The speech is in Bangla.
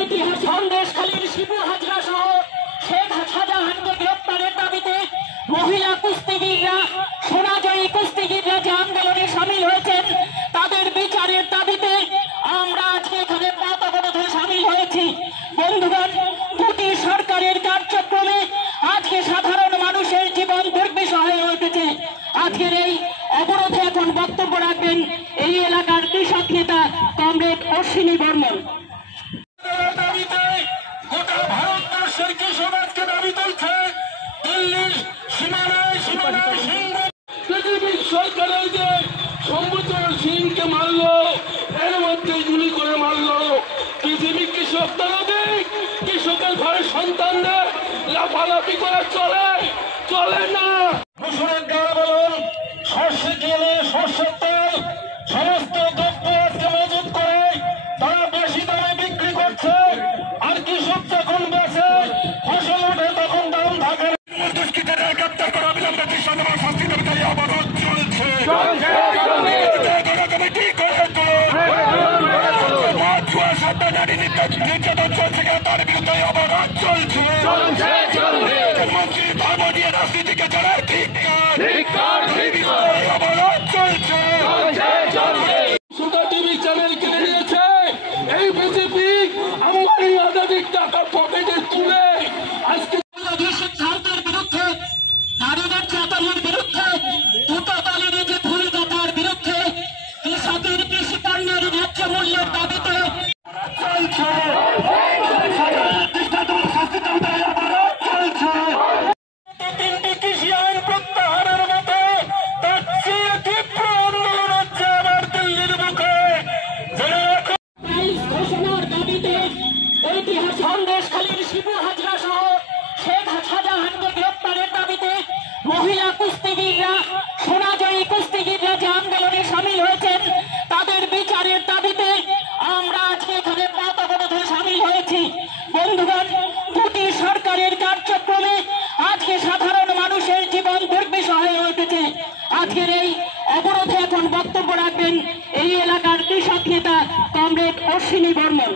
সন্দেশখালীর শিবু হাজরা সহ শেখ শাহজাহানকে গ্রেপ্তারের দাবিতে মহিলা কুস্তিগিররা, সোনাজয়ী কুস্তিগিররা যে আন্দোলনে সামিল হয়েছেন তাদের বিচারের দাবিতে আমরা আজকে এখানে পথ অবরোধে সামিল হয়েছি। বন্ধুগণ, দুটি সরকারের কার্যক্রমে আজকে সাধারণ মানুষের জীবন দুর্বিষহ হয়ে উঠেছে। আজকের এই অবরোধে এখন বক্তব্য রাখবেন এই এলাকার কৃষক নেতা কমরেড অশ্বিনী বর্মন। গোটা ভারতবর্ষের কৃষক আজকে দাবি তুলছে দিল্লির সীমানায় পৃথিবীর সরকারের যে সম্বুচর সিংকে মারলো, এর মধ্যে গুলি করে মারলো। পৃথিবী কৃষক তারাদিক কৃষকের ঘরে সন্তানদের লাফালাফি করে চলে না। মুসুরের ডাল বলুন, সর্ষে তেলে সর্ষের তেল সমস্ত দ্রব্য আজকে মজুত করে তারা বেশি দামে বিক্রি করছে। আর কৃষক যখন বেছে ফসল ওঠে তখন দাম থাকে। দুষ্কৃতীদের গ্রেপ্তার করা অবিলম্বে দৃশ্যমান শাস্তি দাবিতে অবরোধ চলছে। নির্যাতন চলছে, তার বিরুদ্ধে অবরোধ চলছে। মন্ত্রী ধর্ম দিয়ে রাজনীতিকে জানায় অবরোধ চলছে। সুতা টিভি চ্যানেল কিনে নিয়েছে এই বিজেপি। আম্বানি আদানির টাকা পকেটে তুলে আজকে সিদ্ধান্তের বিরুদ্ধে, নারীদের চেতনার বিরুদ্ধে, দ্রুততালের যে ভুলতার বিরুদ্ধে, কৃষকের কৃষি পণ্যের ন্যায্য মূল্যের দাবিতে চলছে। তিনটি কৃষি আইন প্রত্যাহারের মতো তার চেয়ে তীব্র আন্দোলন হচ্ছে আবার দিল্লির মুখে। ঘোষণার দাবিতে সন্দেশখালীর শিবু হাজরা সহ শেখ শাহজাহানকে গ্রেপ্তারের দাবিতে মহিলা কুস্তিগিররা, সোনাজয়ী কুস্তিগিররা যে আন্দোলনে সামিল হয়েছেন তাদের বিচারের দাবিতে আমরা আজকে এখানে পথ অবরোধে সামিল হয়েছি। বন্ধুগণ, দুটি সরকারের কার্যক্রমে আজকে সাধারণ মানুষের জীবন দুর্বিষহ হয়ে উঠেছে। আজকের এই অবরোধে এখন বক্তব্য রাখবেন এই এলাকার কৃষক নেতা কমরেড অশ্বিনী বর্মন।